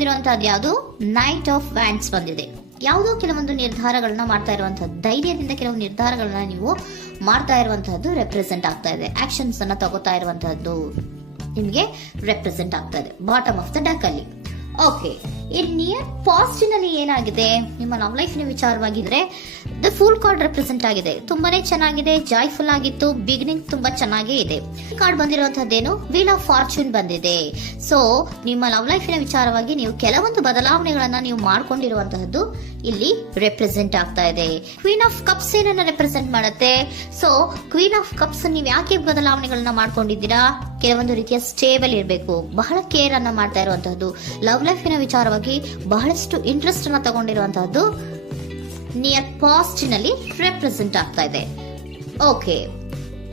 ಬಂದಿರುವಂತಹದ್ದು ಯಾವುದು? Knight of wands ಬಂದಿದೆ. ಯಾವುದೋ ಕೆಲವೊಂದು ನಿರ್ಧಾರಗಳನ್ನ ಮಾಡ್ತಾ ಇರುವಂತಹದ್ದು, ಧೈರ್ಯದಿಂದ ಕೆಲವು ನಿರ್ಧಾರಗಳನ್ನ ನೀವು ಮಾಡ್ತಾ ಇರುವಂತಹದ್ದು ರೆಪ್ರೆಸೆಂಟ್ ಆಗ್ತಾ ಇದೆ. ಆಕ್ಷನ್ಸ್ ಅನ್ನ ತಗೋತಾ ಇರುವಂತಹದ್ದು ನಿಮಗೆ ರೆಪ್ರೆಸೆಂಟ್ ಆಗ್ತಾ ಇದೆ ಬಾಟಮ್ ಆಫ್ ದ ಡಕ್ ಅಲ್ಲಿ. ಓಕೆ, ಇನ್ ನಿಯರ್ ಪಾಸ್ಟಿನಲ್ಲಿ ಏನಾಗಿದೆ? ನಿಮ್ಮ ಲವ್ ಲೈಫಿನ ವಿಚಾರವಾಗಿದ್ರೆ ದ ಫೂಲ್ ಕಾರ್ಡ್ ರೆಪ್ರೆಸೆಂಟ್ ಆಗಿದೆ. ತುಂಬಾನೇ ಚೆನ್ನಾಗಿದೆ, ಜಾಯ್ಫುಲ್ ಆಗಿತ್ತು, ಬಿಗಿನಿಂಗ್ ತುಂಬಾ ಚೆನ್ನಾಗೇ ಇದೆ. ಕಾರ್ಡ್ ಬಂದಿರುವಂತಹದ್ದೇನು? ವೀಲ್ ಆಫ್ ಫಾರ್ಚೂನ್ ಬಂದಿದೆ. ಸೊ ನಿಮ್ಮ ಲವ್ ಲೈಫಿನ ವಿಚಾರವಾಗಿ ನೀವು ಕೆಲವೊಂದು ಬದಲಾವಣೆಗಳನ್ನ ನೀವು ಮಾಡ್ಕೊಂಡಿರುವಂತಹದ್ದು ಇಲ್ಲಿ ರೆಪ್ರೆಸೆಂಟ್ ಆಗ್ತಾ ಇದೆ. ಕ್ವೀನ್ ಆಫ್ ಕಪ್ಸ್ ಏನನ್ನ ರೆಪ್ರೆಸೆಂಟ್ ಮಾಡುತ್ತೆ? ಸೊ ಕ್ವೀನ್ ಆಫ್ ಕಪ್ಸ್ ನೀವು ಯಾಕೆ ಬದಲಾವಣೆಗಳನ್ನ ಮಾಡ್ಕೊಂಡಿದ್ದೀರಾ? ಕೆಲವೊಂದು ರೀತಿಯ ಸ್ಟೇಬಲ್ ಇರಬೇಕು, ಬಹಳ ಕೇರ್ ಅನ್ನ ಮಾಡ್ತಾ ಇರುವಂತಹದ್ದು, ಲವ್ ಲೈಫಿನ ವಿಚಾರವಾಗಿ ಬಹಳಷ್ಟು ಇಂಟ್ರೆಸ್ಟ್ ಅನ್ನ ತಗೊಂಡಿರುವಂತಹದ್ದು ನಿಯರ್ ಪಾಸ್ಟಿನಲ್ಲಿ ರೆಪ್ರೆಸೆಂಟ್ ಆಗ್ತಾ ಇದೆ. ಓಕೆ,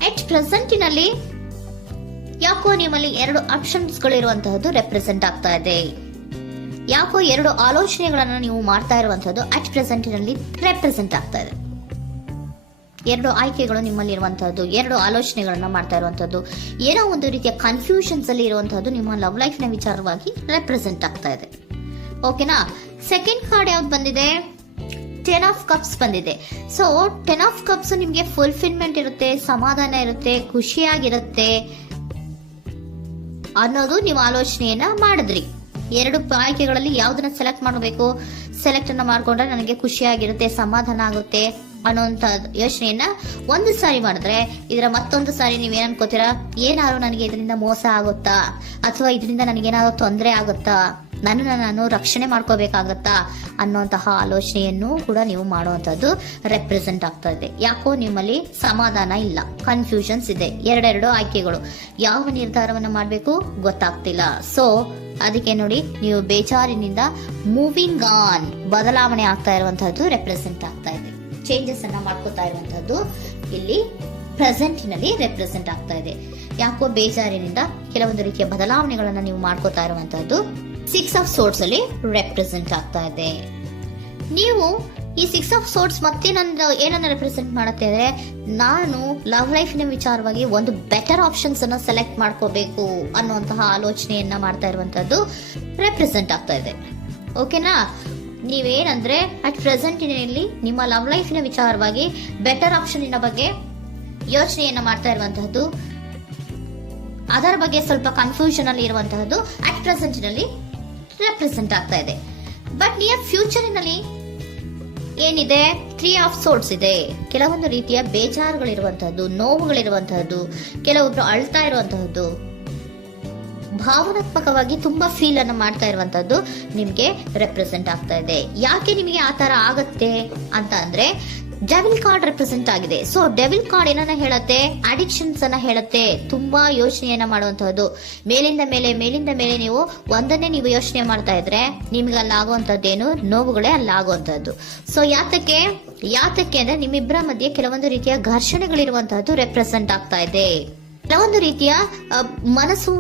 ಎಟ್ ಪ್ರೆಸೆಂಟಿನಲ್ಲಿ ಯಾಕೋ ನಿಮ್ಮಲ್ಲಿ 2 ಆಪ್ಷನ್ಸ್ ಗಳು ಇರುವಂತಹದ್ದು ರೆಪ್ರೆಸೆಂಟ್ ಆಗ್ತಾ ಇದೆ. ಯಾಕೋ 2 ಆಲೋಚನೆಗಳನ್ನ ನೀವು ಮಾಡ್ತಾ ಇರುವಂತಹದ್ದು ಅಟ್ ಪ್ರೆಸೆಂಟಿನಲ್ಲಿ ರೆಪ್ರೆಸೆಂಟ್ ಆಗ್ತಾ ಇದೆ. 2 ಆಯ್ಕೆಗಳು ನಿಮ್ಮಲ್ಲಿ ಇರುವಂತಹದ್ದು, 2 ಆಲೋಚನೆಗಳನ್ನ ಮಾಡ್ತಾ ಇರುವಂತಹದ್ದು, ಏನೋ ಒಂದು ರೀತಿಯ ಕನ್ಫ್ಯೂಷನ್ಸ್ ಅಲ್ಲಿ ಇರುವಂತಹದ್ದು ನಿಮ್ಮ ಲವ್ ಲೈಫ್ ನ ವಿಚಾರವಾಗಿ ರೆಪ್ರೆಸೆಂಟ್ ಆಗ್ತಾ ಇದೆ. ಓಕೆನಾ? ಸೆಕೆಂಡ್ ಕಾರ್ಡ್ ಯಾವ್ದು ಬಂದಿದೆ? 10 ಆಫ್ ಕಪ್ಸ್ ಬಂದಿದೆ. ಸೊ 10 ಆಫ್ ಕಪ್ಸ್ ನಿಮ್ಗೆ ಫುಲ್ಫಿಲ್ಮೆಂಟ್ ಇರುತ್ತೆ, ಸಮಾಧಾನ ಇರುತ್ತೆ, ಖುಷಿಯಾಗಿರುತ್ತೆ ಅನ್ನೋದು ನೀವು ಆಲೋಚನೆಯನ್ನ ಮಾಡಿದ್ರಿ. 2 ಆಯ್ಕೆಗಳಲ್ಲಿ ಯಾವ್ದನ್ನ ಸೆಲೆಕ್ಟ್ ಮಾಡಬೇಕು? ಸೆಲೆಕ್ಟ್ ಅನ್ನ ಮಾಡ್ಕೊಂಡ್ರೆ ನನಗೆ ಖುಷಿಯಾಗಿರುತ್ತೆ, ಸಮಾಧಾನ ಆಗುತ್ತೆ ಅನ್ನೋಂತ ಯೋಚನೆಯನ್ನ ಒಂದು ಸಾರಿ ಮಾಡಿದ್ರೆ, ಇದರ ಮತ್ತೊಂದು ಸಾರಿ ನೀವೇನ್ ಅನ್ಕೋತೀರಾ? ಏನಾದ್ರು ನನಗೆ ಇದರಿಂದ ಮೋಸ ಆಗುತ್ತಾ, ಅಥವಾ ಇದರಿಂದ ನನಗೇನಾದ್ರು ತೊಂದರೆ ಆಗುತ್ತಾ, ನನ್ನನ್ನು ನಾನು ರಕ್ಷಣೆ ಮಾಡ್ಕೋಬೇಕಾಗತ್ತಾ ಅನ್ನೋಂತಹ ಆಲೋಚನೆಯನ್ನು ಕೂಡ ನೀವು ಮಾಡುವಂತದ್ದು ರೆಪ್ರೆಸೆಂಟ್ ಆಗ್ತಾ ಇದೆ. ಯಾಕೋ ನಿಮ್ಮಲ್ಲಿ ಸಮಾಧಾನ ಇಲ್ಲ, ಕನ್ಫ್ಯೂಷನ್ಸ್ ಇದೆ, 2 ಆಯ್ಕೆಗಳು, ಯಾವ ನಿರ್ಧಾರವನ್ನ ಮಾಡ್ಬೇಕು ಗೊತ್ತಾಗ್ತಿಲ್ಲ. ಸೊ ಅದಕ್ಕೆ ನೋಡಿ, ನೀವು ಬೇಜಾರಿನಿಂದ ಮೂವಿಂಗ್ ಆನ್, ಬದಲಾವಣೆ ಆಗ್ತಾ ಇರುವಂತಹದ್ದು ರೆಪ್ರೆಸೆಂಟ್ ಆಗ್ತಾ ಇದೆ. ಚೇಂಜಸ್ ಅನ್ನ ಮಾಡ್ಕೋತಾ ಇರುವಂತಹದ್ದು ಇಲ್ಲಿ ಪ್ರೆಸೆಂಟಿನಲ್ಲಿ ರೆಪ್ರೆಸೆಂಟ್ ಆಗ್ತಾ ಇದೆ. ಯಾಕೋ ಬೇಜಾರಿನಿಂದ ಕೆಲವೊಂದು ರೀತಿಯ ಬದಲಾವಣೆಗಳನ್ನ ನೀವು ಮಾಡ್ಕೋತಾ ಇರುವಂತಹದ್ದು 6 ಆಫ್ ಸೋರ್ಟ್ಸ್ ಅಲ್ಲಿ ರೆಪ್ರೆಸೆಂಟ್ ಆಗ್ತಾ ಇದೆ. ನೀವು ಈ 6 ಆಫ್ ಸೋರ್ಟ್ಸ್ ಮತ್ತೆ ಏನನ್ನ ರೆಪ್ರೆಸೆಂಟ್ ಮಾಡುತ್ತೆ ಅಂದ್ರೆ, ನಾನು ಲವ್ ಲೈಫಿನ ವಿಚಾರವಾಗಿ ಒಂದು ಬೆಟರ್ ಆಪ್ಷನ್ಸ್ ಅನ್ನ ಸೆಲೆಕ್ಟ್ ಮಾಡ್ಕೋಬೇಕು ಅನ್ನುವಂತಹ ಆಲೋಚನೆಯನ್ನ ಮಾಡ್ತಾ ಇರುವಂತಹದ್ದು ರೆಪ್ರೆಸೆಂಟ್ ಆಗ್ತಾ ಇದೆ. ಓಕೆನಾ? ನೀವೇನಂದ್ರೆ ಅಟ್ ಪ್ರೆಸೆಂಟಿನಲ್ಲಿ ನಿಮ್ಮ ಲವ್ ಲೈಫಿನ ವಿಚಾರವಾಗಿ ಬೆಟರ್ ಆಪ್ಷನ್ ಬಗ್ಗೆ ಯೋಚನೆಯನ್ನ ಮಾಡ್ತಾ ಇರುವಂತಹದ್ದು, ಅದರ ಬಗ್ಗೆ ಸ್ವಲ್ಪ ಕನ್ಫ್ಯೂಷನ್ ಅಲ್ಲಿ ಇರುವಂತಹದ್ದು ಅಟ್ ಪ್ರೆಸೆಂಟಿನಲ್ಲಿ ರೆಪ್ರೆಸೆಂಟ್ ಆಗ್ತಾ ಇದೆ. ಬಟ್ ನಿಯರ್ ಫ್ಯೂಚರಿನಲ್ಲಿ ಏನಿದೆ? 3 ಆಫ್ ಸೋರ್ಟ್ಸ್ ಇದೆ. ಕೆಲವೊಂದು ರೀತಿಯ ಬೇಜಾರುಗಳಿರುವಂತಹದ್ದು, ನೋವುಗಳಿರುವಂತಹದ್ದು, ಕೆಲವೊಬ್ರು ಅಳ್ತಾ ಇರುವಂತಹದ್ದು, ಭಾವನಾತ್ಮಕವಾಗಿ ತುಂಬಾ ಫೀಲ್ ಅನ್ನ ಮಾಡ್ತಾ ಇರುವಂತಹದ್ದು ನಿಮ್ಗೆ ರೆಪ್ರೆಸೆಂಟ್ ಆಗ್ತಾ ಇದೆ. ಯಾಕೆ ನಿಮಗೆ ಆ ತರ ಆಗತ್ತೆ ಅಂತ ಅಂದ್ರೆ, ಡೆವಿಲ್ ಕಾರ್ಡ್ ರೆಪ್ರೆಸೆಂಟ್ ಆಗಿದೆ. ಸೊ ಡೆವಿಲ್ ಕಾರ್ಡ್ ಏನನ್ನ ಹೇಳುತ್ತೆ? ಅಡಿಕ್ಷನ್ಸ್ ಅನ್ನ ಹೇಳುತ್ತೆ. ತುಂಬಾ ಯೋಚನೆಯನ್ನ ಮಾಡುವಂತಹದ್ದು, ಮೇಲಿಂದ ಮೇಲೆ ನೀವು ಒಂದನ್ನೇ ನೀವು ಯೋಚನೆ ಮಾಡ್ತಾ ಇದ್ರೆ ನಿಮ್ಗೆ ಅಲ್ಲಾಗುವಂತದ್ದೇನು? ನೋವುಗಳೇ ಅಲ್ಲಾಗುವಂತಹದ್ದು. ಸೊ ಯಾತಕ್ಕೆ ಅಂದ್ರೆ ನಿಮ್ಮಿಬ್ಬರ ಮಧ್ಯೆ ಕೆಲವೊಂದು ರೀತಿಯ ಘರ್ಷಣೆಗಳಿರುವಂತಹದ್ದು ರೆಪ್ರೆಸೆಂಟ್ ಆಗ್ತಾ ಇದೆ. ಕೆಲವೊಂದು ರೀತಿಯ ಮನಸ್ಸು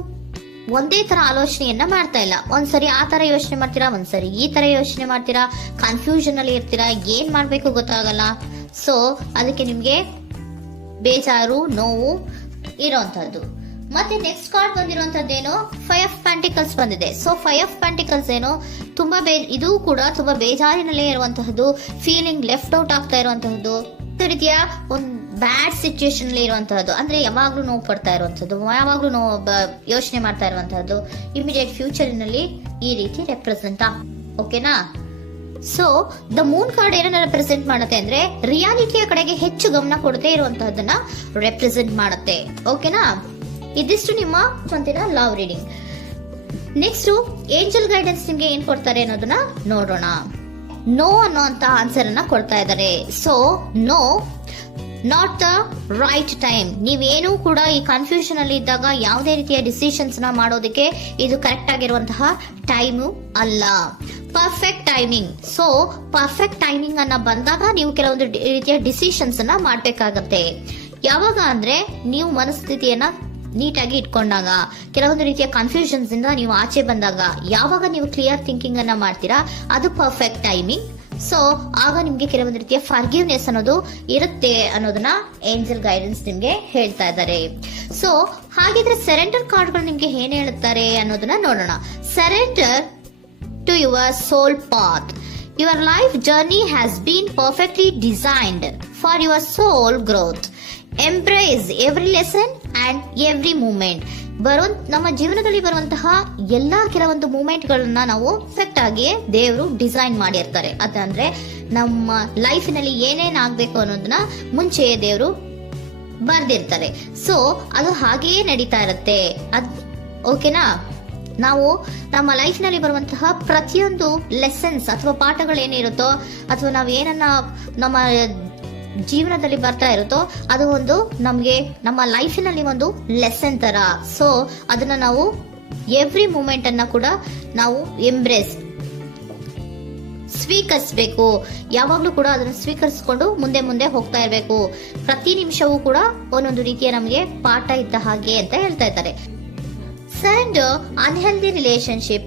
ಒಂದೇ ತರ ಆಲೋಚನೆಯನ್ನ ಮಾಡ್ತಾ ಇಲ್ಲ. ಒಂದ್ಸರಿ ಆ ತರ ಯೋಚನೆ ಮಾಡ್ತೀರಾ, ಒಂದ್ಸರಿ ಈ ತರ ಯೋಚನೆ ಮಾಡ್ತೀರಾ, ಕನ್ಫ್ಯೂಷನ್ ಅಲ್ಲಿ ಇರ್ತೀರಾ, ಏನ್ ಮಾಡ್ಬೇಕು ಗೊತ್ತಾಗಲ್ಲ. ಸೊ ಅದಕ್ಕೆ ನಿಮ್ಗೆ ಬೇಜಾರು, ನೋವು ಇರೋಂಥದ್ದು. ಮತ್ತೆ ನೆಕ್ಸ್ಟ್ ಕಾರ್ಡ್ ಬಂದಿರುವಂತದ್ದೇನು? 5 ಆಫ್ ಪ್ಯಾಂಟಿಕಲ್ಸ್ ಬಂದಿದೆ. ಸೊ 5 ಆಫ್ ಪ್ಯಾಂಟಿಕಲ್ಸ್ ಏನು? ತುಂಬಾ ಇದು ಕೂಡ ತುಂಬಾ ಬೇಜಾರಿನಲ್ಲೇ ಇರುವಂತಹದ್ದು, ಫೀಲಿಂಗ್ ಲೆಫ್ಟ್ ಔಟ್ ಆಗ್ತಾ ಇರುವಂತಹದ್ದು, ರೀತಿಯ ಒಂದು ಬ್ಯಾಡ್ ಸಿಚುಯೇಷನ್ ಅಲ್ಲಿ ಇರುವಂತಹದ್ದು, ಅಂದ್ರೆ ಯಾವಾಗ್ಲೂ ನೋವು ಪಡ್ತಾ ಇರುವಂತಹದ್ದು, ಯಾವಾಗ್ಲೂ ಯೋಚನೆ ಮಾಡ್ತಾ ಇರುವಂತಹದ್ದು, ಇಮಿಡಿಯೇಟ್ ಫ್ಯೂಚರಿನಲ್ಲಿ ಈ ರೀತಿ ರೆಪ್ರೆಸೆಂಟ್ ಓಕೆನಾ? ಸೊ ದ ಮೂನ್ ಕಾರ್ಡ್ ಏನನ್ನ ರೆಪ್ರೆಸೆಂಟ್ ಮಾಡುತ್ತೆ ಅಂದ್ರೆ, ರಿಯಾಲಿಟಿಯ ಕಡೆಗೆ ಹೆಚ್ಚು ಗಮನ ಕೊಡದೇ ಇರುವಂತಹದನ್ನ ರೆಪ್ರೆಸೆಂಟ್ ಮಾಡುತ್ತೆ. ಓಕೆನಾ? ಇದಿಷ್ಟು ನಿಮ್ಮ love reading. Next angel guidance ನಿಮ್ಗೆ ಏನ್ ಕೊಡ್ತಾರೆ ಅನ್ನೋದನ್ನ ನೋಡೋಣ. ನೋ ಅನ್ನೋಂತ ಆನ್ಸರ್ ಅನ್ನ ಕೊಡ್ತಾ ಇದ್ದಾರೆ. So no, not the right time. ನೀವೇನು ಕೂಡ ಈ ಕನ್ಫ್ಯೂಷನ್ ಅಲ್ಲಿ ಇದ್ದಾಗ ಯಾವುದೇ ರೀತಿಯ ಡಿಸಿಷನ್ಸ್ ನ ಮಾಡೋದಕ್ಕೆ ಇದು ಕರೆಕ್ಟ್ ಆಗಿರುವಂತಹ ಟೈಮು ಅಲ್ಲ. Perfect timing. So perfect timing ಅನ್ನ ಬಂದಾಗ ನೀವು ಕೆಲವೊಂದು ರೀತಿಯ ಡಿಸಿಷನ್ಸ್ ಅನ್ನ ಮಾಡ್ಬೇಕಾಗತ್ತೆ. ಯಾವಾಗ ಅಂದ್ರೆ ನೀವು ಮನಸ್ಥಿತಿಯನ್ನ ನೀಟಾಗಿ ಇಟ್ಕೊಂಡಾಗ, ಕೆಲವೊಂದು ರೀತಿಯ ಕನ್ಫ್ಯೂಷನ್ಸ್ ಇಂದ ನೀವು ಆಚೆ ಬಂದಾಗ, ಯಾವಾಗ ನೀವು ಕ್ಲಿಯರ್ ಥಿಂಕಿಂಗ್ ಅನ್ನ ಮಾಡ್ತೀರಾ ಅದು ಪರ್ಫೆಕ್ಟ್ ಟೈಮಿಂಗ್. ಸೊ ಆಗ ನಿಮ್ಗೆ ಕೆಲವೊಂದು ರೀತಿಯ ಫರ್ಗಿವ್ನೆಸ್ ಅನ್ನೋದು ಇರುತ್ತೆ ಅನ್ನೋದನ್ನ ಏಂಜಲ್ ಗೈಡೆನ್ಸ್ ನಿಮ್ಗೆ ಹೇಳ್ತಾ ಇದ್ದಾರೆ. ಸೊ ಹಾಗಿದ್ರೆ ಸರೆಂಡರ್ ಕಾರ್ಡ್ಗಳು ನಿಮ್ಗೆ ಏನ್ ಹೇಳುತ್ತಾರೆ ಅನ್ನೋದನ್ನ ನೋಡೋಣ. Surrender to your soul path. Your life journey has been perfectly designed for your soul growth. Embrace every lesson and every moment. ನಮ್ಮ ಜೀವನದಲ್ಲಿ ಬರುವಂತಹ ಎಲ್ಲಾ ಕೆಲವೊಂದು ಮೂಮೆಂಟ್ಗಳನ್ನ ನಾವು ಪರ್ಫೆಕ್ಟ್ ಆಗಿ ದೇವರು ಡಿಸೈನ್ ಮಾಡಿರ್ತಾರೆ. ಅದಂದ್ರೆ ನಮ್ಮ ಲೈಫಿನಲ್ಲಿ ಏನೇನ್ ಆಗ್ಬೇಕು ಅನ್ನೋದನ್ನ ಮುಂಚೆಯೇ ದೇವರು ಬರ್ದಿರ್ತಾರೆ. ಸೊ ಅದು ಹಾಗೆಯೇ ನಡೀತಾ ಇರುತ್ತೆ. ಓಕೆನಾ? ನಾವು ನಮ್ಮ ಲೈಫ್ ನಲ್ಲಿ ಬರುವಂತಹ ಪ್ರತಿಯೊಂದು ಲೆಸನ್ಸ್ ಅಥವಾ ಪಾಠಗಳೇನಿರುತ್ತೋ ಅಥವಾ ನಾವು ಏನನ್ನ ನಮ್ಮ ಜೀವನದಲ್ಲಿ ಬರ್ತಾ ಇರುತ್ತೋ ಅದು ಒಂದು ನಮ್ಗೆ ನಮ್ಮ ಲೈಫಿನಲ್ಲಿ ಒಂದು ಲೆಸನ್ ತರ. ಸೊ ಅದನ್ನ ನಾವು ಎವ್ರಿ ಮೂಮೆಂಟ್ ಅನ್ನ ಕೂಡ ನಾವು ಸ್ವೀಕರಿಸಬೇಕು. ಯಾವಾಗ್ಲೂ ಕೂಡ ಅದನ್ನು ಸ್ವೀಕರಿಸಿಕೊಂಡು ಮುಂದೆ ಮುಂದೆ ಹೋಗ್ತಾ ಇರಬೇಕು. ಪ್ರತಿ ನಿಮಿಷವೂ ಕೂಡ ಒಂದೊಂದು ರೀತಿಯ ನಮಗೆ ಪಾಠ ಇದ್ದ ಹಾಗೆ ಅಂತ ಹೇಳ್ತಾ ಇದ್ದಾರೆ. Surrender unhealthy relationship.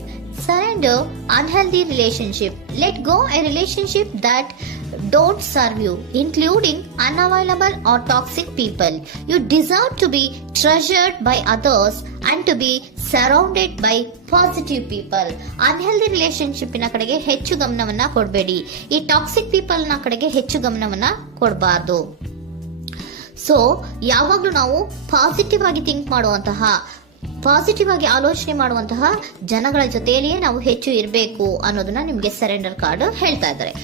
Surrender unhealthy relationship. Let go a relationship that don't serve you, including unavailable or toxic people. You deserve to be treasured by others and to be surrounded by positive people. Unhealthy relationship ನ ಕಡೆಗೆ ಹೆಚ್ಚು ಗಮನವನ್ನ ಕೊಡಬೇಡಿ. ಈ toxic people ನ ಕಡೆಗೆ ಹೆಚ್ಚು ಗಮನವನ್ನ ಕೊಡಬಾರ್ದು. So ಯಾವಾಗ್ಲೂ ನಾವು ಪಾಸಿಟಿವ್ ಆಗಿ ಥಿಂಕ್ ಮಾಡುವಂತಹ, ಪಾಸಿಟಿವ್ ಆಗಿ ಆಲೋಚನೆ ಮಾಡುವಂತಹ ಜನಗಳ ಜೊತೆಯಲ್ಲಿಯೇ ನಾವು ಹೆಚ್ಚು ಇರಬೇಕು ಅನ್ನೋದನ್ನ ನಿಮ್ಗೆ ಸರೆಂಡರ್ ಕಾರ್ಡ್ ಹೇಳ್ತಾ ಇದ್ದಾರೆ.